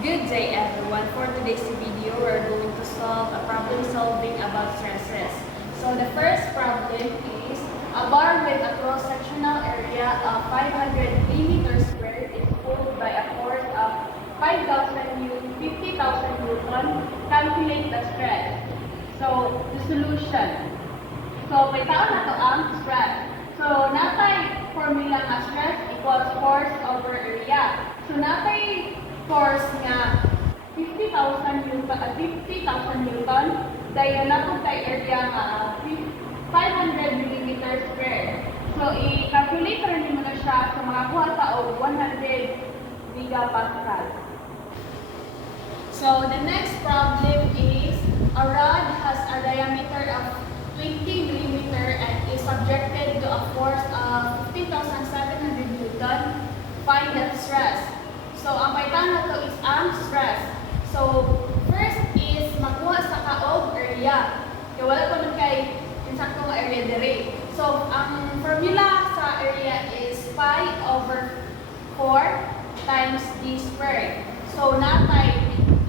Good day everyone. For today's video, we're going to solve a problem solving about stresses. So the first problem is a bar with a cross-sectional area of 500 millimeters squared is pulled by a force of 50,000 Newton. Calculate the stress. So the solution. So may tao na to ang stress. So natay formula nga stress equals force over area. So natay force nga 50,000 Newton, dahil na kay area nga 500 millimeters squared. So i-calculate rin mo na siya sa mga kuha ta og 100 gigapascal. So the next problem is a rod has a diameter of 20 millimeter and is subjected to a force of 15,700 Newton. Find the stress. So, ang paitan na to is ang stress. So, first is makuha sa kaog area. Kaya wala pa nun kay insakto nga area dire. So, ang formula sa area is pi over 4 times d squared. So, natay,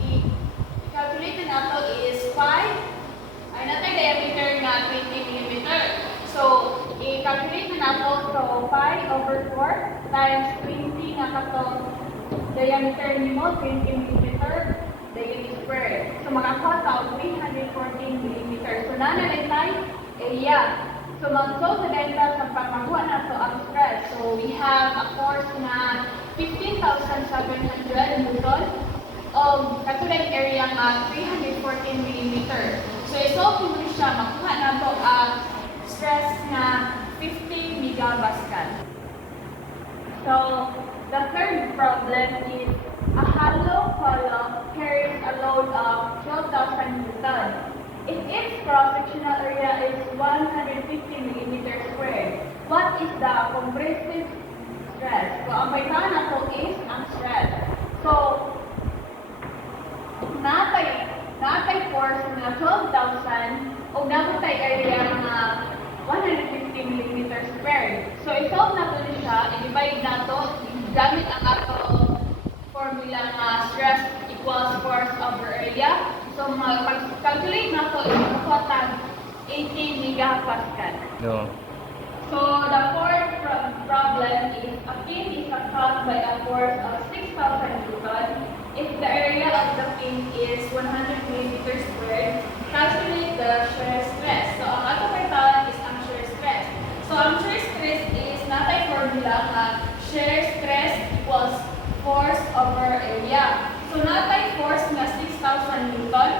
i-calculate na to is pi, ay natay diameter nga 20 mm. So, i-calculate na to, so pi over 4 times 20 nga katong diameter nimo 20 mm diameter squared. So makakuha ta og 314 mm. So nanalay tay area. So mag-solve sa delta sa pagmakuha na to ang stress. So we have a force na 15,700 Newton og katulad area nga 314 mm. So i-solve mo siya, makuha na to ang stress na 50 megapascal. So the third problem is a hollow column carries a load of 12,000 Newton. If its cross-sectional area is 150 millimeters squared, what is the compressive stress? So, ang paitan na to is ang stress. So, natay force na 12,000 o natay area na 150 millimeters squared. So, isolve na to siya, i-divide na to gamit ang ato formula nga stress equals force over area. So, pag-calculate na to, ito tag 80 megapascal. No. So, the fourth problem is a pin is cut by a force of 6,000 Newton. If the area of the pin is 100 millimeters squared, calculate the shear stress. So, ang ato kailangan is ang shear stress. So, ang shear stress is natay formula nga shear stress equals force over area. So, natay force nga 6,000 Newton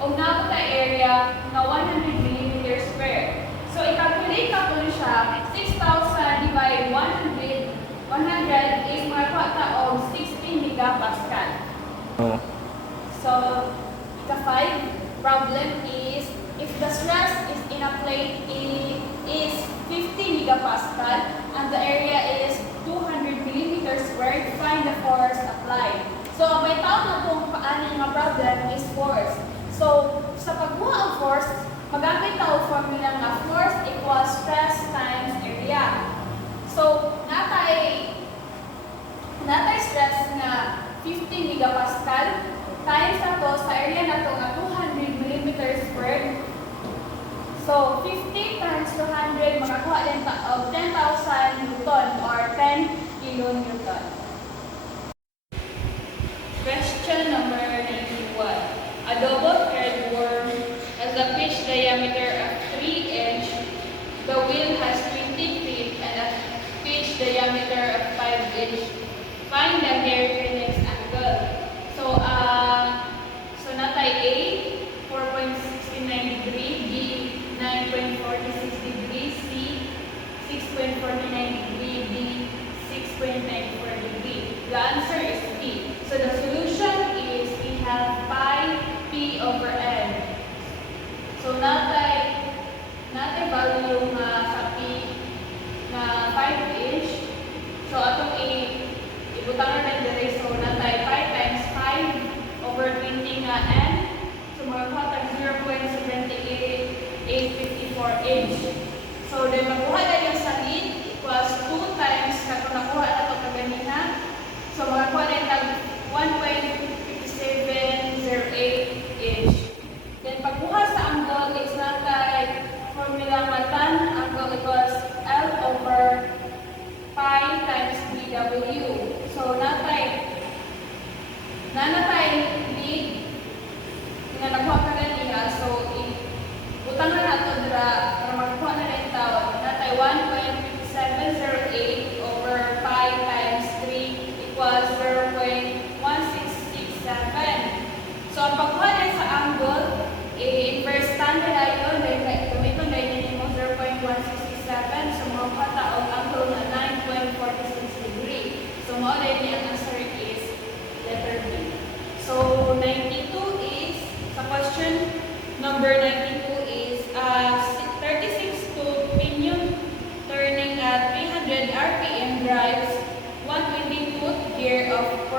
o natay area nga 100 millimeters squared. So, i-calculate ka po siya, 6,000 divide 100 is makakata o 60 megapascal. No. So, the fifth problem is, if the stress is in a plate is 50 megapascal and the area is 200 millimeters squared, find the force applied. So, may tao na itong paano nga problem is force. So, sa pagbuha ang force, magamit tayo formula nga force equals stress times area. So, natay stress nga 50 megapascal times ato sa area na to nga 200 millimeters squared. So, 50 times 200, makakuha din ta of 10,000 Newton or 10 kilonewton. Question number 91. A double-thread worm has a pitch diameter of 3 inch. The wheel has 20 feet and a pitch diameter of 5 inch. Find the hair-phoenix angle. So, natay A, 4.69 degree, B, 9.46 degree, C, 6.49 degree, D, 6.94 degree. The answer is B. So the solution is we have pi P over N. So natay value nga sa P na 5 inch. So atong ibutang na dire, so natay 5 times 5 over 20 nga N. So magkakatag 0.78854 inch. So then makuha na yung salid equals 2 times katong nakuha na ito kaganina. So makakuha na yung 1.54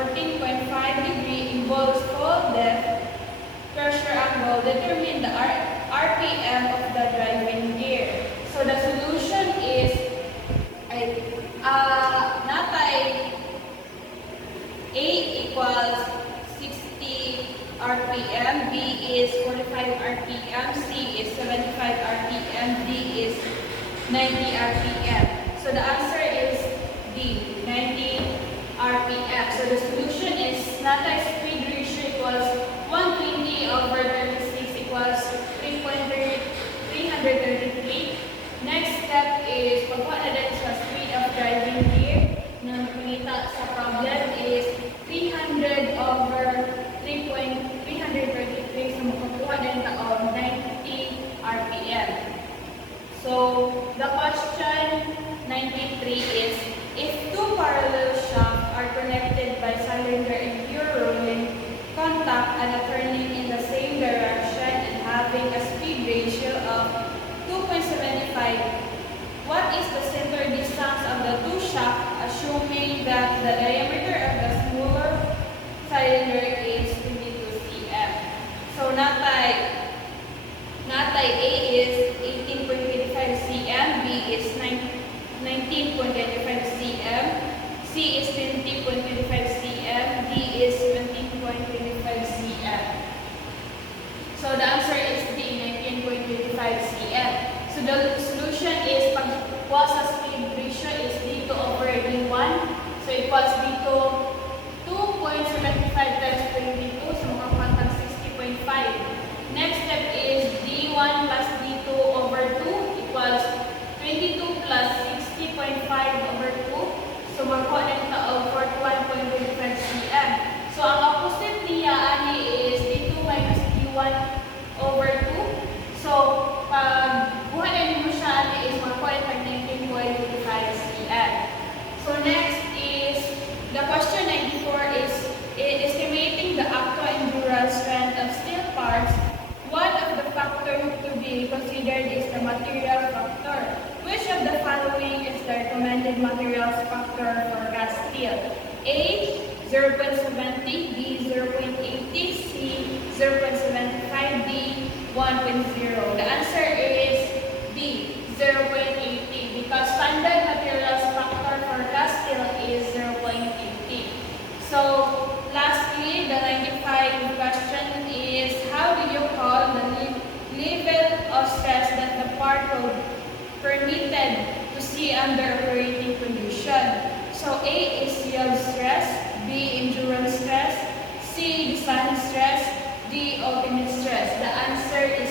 14.5 degree involves full depth pressure angle. Determine the RPM of the driving gear. So the solution is natay A equals 60 RPM, B is 45 RPM, C is 75 RPM, D is 90 RPM. So the answer is D, 90 RPM. So the solution is natay speed ratio equals 120 over 36 equals 333. Next step is pagkuha na din sa speed of driving gear na pinita sa problem is 300 over 3.333. So makakuha din ta of 90 RPM. So the question 93 is, if two parallel shafts are connected by cylinder and pure rolling contact and are turning in the same direction and having a speed ratio of 2.75, what is the center distance of the two shafts, assuming that the diameter of the smaller cylinder is 22 cm? So natay A is 18.25 cm, B is 19.25 cm, C is 20.25 cm, D is 17.25 cm. So the answer is D, 19.25 cm. So the solution is pagkuha sa speed ratio is dito over D1. So equals dito 2.75 times 22, so makakuha tag 60.5. Next step is D1 plus D2 over 2 equals 22 plus 60.5 over 2. So makakuha na ito of 41.25 cm. So ang opposite niya ani is D2 minus D1 over 2. So pag buhanin mo siya ani is makakuha tag 19.25 cm. So next is the question 94 is estimating the actual endurance strength of steel parts. One of the factors to be considered is the material factor. Which of the following is the recommended materials factor for cast steel? A, 0.70, B, 0.80, C, 0.75, D, 1.0. The answer is B, 0.80, because standard materials factor for cast steel is 0.80. So, lastly, the 95 question is, how do you call the level of stress that the part will permitted to see under operating condition? So, A is yield stress, B endurance stress, C design stress, D ultimate stress. The answer is